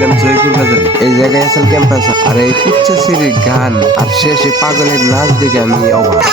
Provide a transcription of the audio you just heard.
ছিলাম জয়পুর বাজারে। এই জায়গায় আসল ক্যাম্পাস আর এই পুচ্ছা সিঁড়ির গান আর শেষে পাগলের নাচ দেখে আমি অবাক।